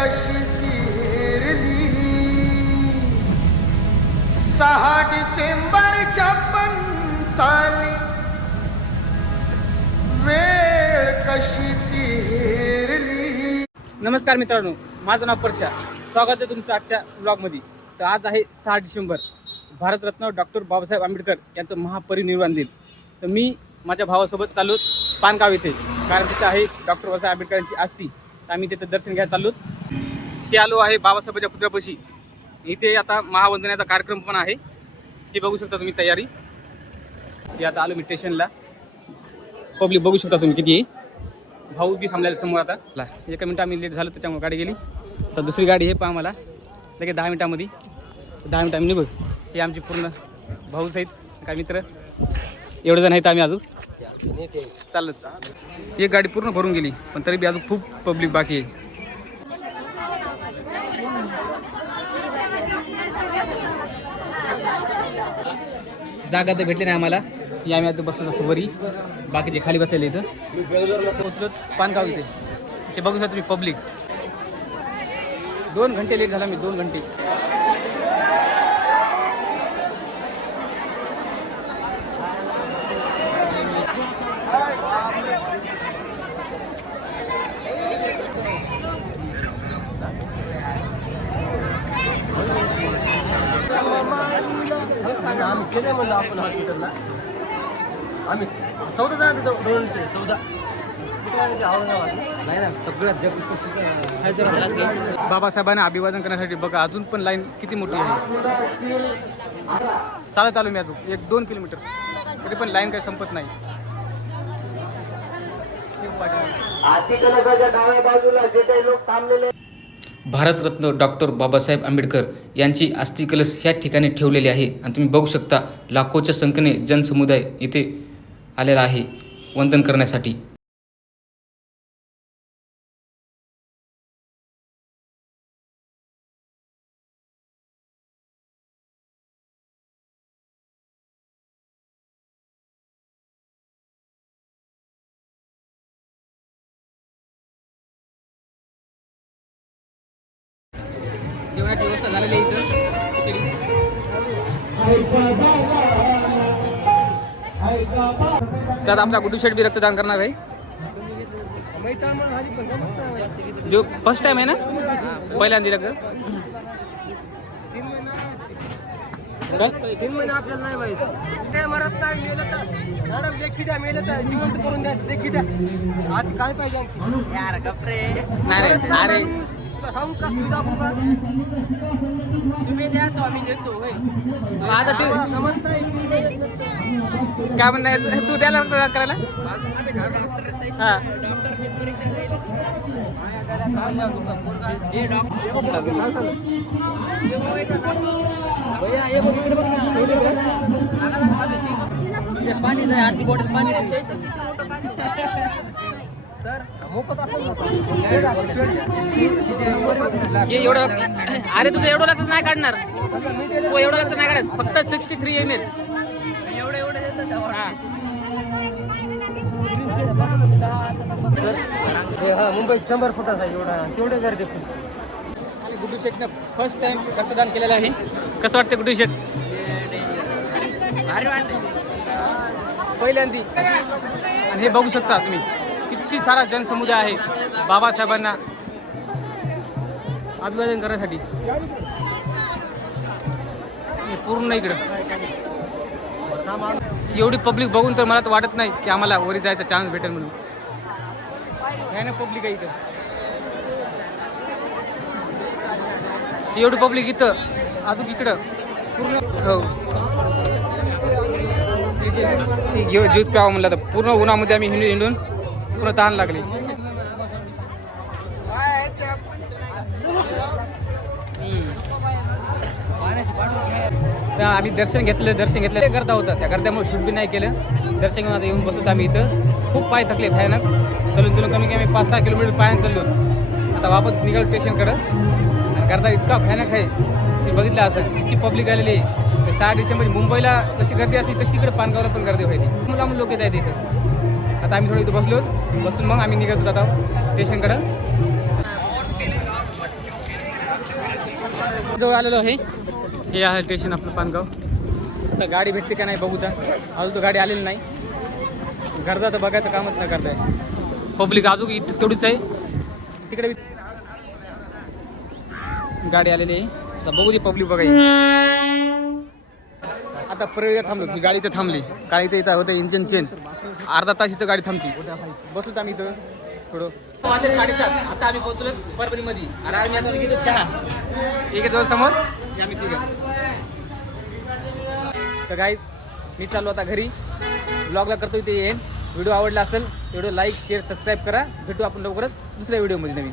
कशी फिरली 6 डिसेंबरच्या 56 साली वेळ कशी फिरली. नमस्कार मित्रांनो, माझं नाव परशा. स्वागत आहे तुमचं आजच्या ब्लॉगमध्ये. तर आज आहे 6 डिसेंबर, भारतरत्न डॉक्टर बाबासाहेब आंबेडकर यांचं महापरिनिर्वाण दिन. तर मी माझ्या भावासोबत चाललो पानगाव येथे, कारण तिथे आहे डॉक्टर बाबासाहेब आंबेडकरांची आस्ती. तर आम्ही तिथे दर्शन घ्यायला चाललो. ते आलो आहे बाबासाहेबांच्या पुतळ्यापाशी. इथे आता महावंदनाचा कार्यक्रम पण आहे. हे बघू शकता तुम्ही तयारी. हे आता आलो मी स्टेशनला. पब्लिक बघू शकता तुम्ही किती आहे. भाऊ बी थांबलेला समोर. आता 1 मिनिट आम्ही लेट झालो, त्याच्यामुळे गाडी गेली. तर दुसरी गाडी हे पहा आम्हाला लगेच 10 मिनिटामध्ये. 10 मिनिट आम्ही निघू. हे आमची पूर्ण भाऊच आहेत, काय मित्र एवढे जण आहेत आम्ही. अजून चालत एक गाडी पूर्ण भरून गेली, पण तरी बी अजून खूप पब्लिक बाकी आहे. जागा तर भेटली नाही आम्हाला. या आम्ही आता बसलो असतो वरी, बाकीचे खाली बसलेले इथं. पोचलो पानगाव इथे. ते बघू शकता तुम्ही पब्लिक. 2 घंटे लेट झाला मी, 2 घंटे. आम्ही केले म्हणलं आपण हॉस्पिटलला. आम्ही 14 जण 2 ते 14 नाही ना, सगळ्यात जग. बाबासाहेबांना अभिवादन करण्यासाठी बघा अजून पण लाईन किती मोठी आहे. चालत आलो मी अजून 1-2 किलोमीटर, तरी पण लाईन काही संपत नाही. डाव्या बाजूला जे काही लोक थांबलेले. भारतरत्न डॉक्टर बाबासाहेब आंबेडकर यांची अस्थि कलश ह्या ठिकाणी ठेवलेली आहे. आणि तुम्ही बघू शकता लाखोच्या संख्येने जनसमुदाय इथे आलेला आहे वंदन करण्यासाठी. जेवणाची व्यवस्था झालेली आहे इथं. त्यात आमचा गुड्डू शेठ बी रक्तदान करणार आहे. जो फर्स्ट टाइम आहे ना, पहिल्यांदा रक्त. 3 महिने आपल्याला नाही माहित. काय मरत नाही, मेलं तर मॅडम देखी द्या, मेलं तर जिवंत करून द्यायचं, देखी द्या. आज काय पाहिजे आणखी यार गप्रे. नाही रे, अरे हम का सुविधा होगा तुम्ही द्या, तो आम्ही देतो. आता तू काय म्हणणार, तू द्यायला रक्तदान करायला. हां पाणी जाय, आरती बॉटल पाणी सर. हे एवढं अरे तुझं एवढं रक्त नाही काढणार. तू एवढं रक्त नाही काढायचं, फक्त 63 ml. मुंबईत 100 फुटाचा एवढा तेवढे गर्दी असते. आणि गुड्डू शेठनं फर्स्ट टाइम रक्तदान केलेलं आहे. कसं वाटतं गुड्डू शेठ? पहिल्यांदी. आणि हे बघू शकता तुम्ही किती सारा जनसमुदाय आहे बाबासाहेबांना अभिवादन करण्यासाठी. पूर्ण इकडं एवढी पब्लिक बघून तर मला तर वाटत नाही की आम्हाला वरी जायचा चान्स भेटेल म्हणून. ना पब्लिक आहे इथं. एवढी पब्लिक इथं, अजून इकडं पूर्ण. हो, ज्यूस प्यावा म्हणलं तर पूर्ण उन्हामध्ये आम्ही हिंडून पूर्ण तहान लागली. आम्ही दर्शन घेतलं करता होतं. त्या गर्द्यामुळे शूट बी नाही केलं. दर्शन घेऊन आता येऊन बसलो आम्ही इथं. खूप पाय थकले भयानक. चलून कमी कमी 5-6 किलोमीटर पायाने चाललो. आता वापस निघालो स्टेशनकडं. आणि गर्दा इतका भयानक आहे की बघितलं असं, इतकी पब्लिक आलेली आहे. 6 डिसेंबर मुंबईला कशी गर्दी असते तशी इकडे पानगावला पण गर्दी व्हायची. मुलांना लोक येत आहेत इथं. आता आम्ही थोडं इथं बसून मग आम्ही निघत होतो आता स्टेशनकडं. जवळ आलेलो आहे. हे आहे स्टेशन आपलं पानगाव. आता गाडी भेटते का नाही बघू त्या. अजून तर गाडी आलेली नाही. गर्दा तर बघायचं कामच नाही करताय. पब्लिक अजून इथं तेवढीच आहे. तिकडे गाडी आलेली आहे. आता बघू दे पब्लिक बघायची. आता परळीला थांबलो. ही गाडी इथं थांबली कारण इथं होतं इंजिन चेंज. अर्धा तास इथं गाडी थांबती. बसलो आम्ही इथं थोडं. वाजले 7:30. आता आम्ही पोहोचलो परभणीमध्ये. आणि आम्ही आता घेतो चहा. एक आहे समोर आम्ही तिघं. तर गाईज मी चाललो आता घरी. ब्लॉगला करतो इथे येईन. व्हिडिओ आवडला असेल व्हिडिओ लाईक शेअर सबस्क्राईब करा. भेटू आपण लवकरच दुसऱ्या व्हिडिओमध्ये नवीन.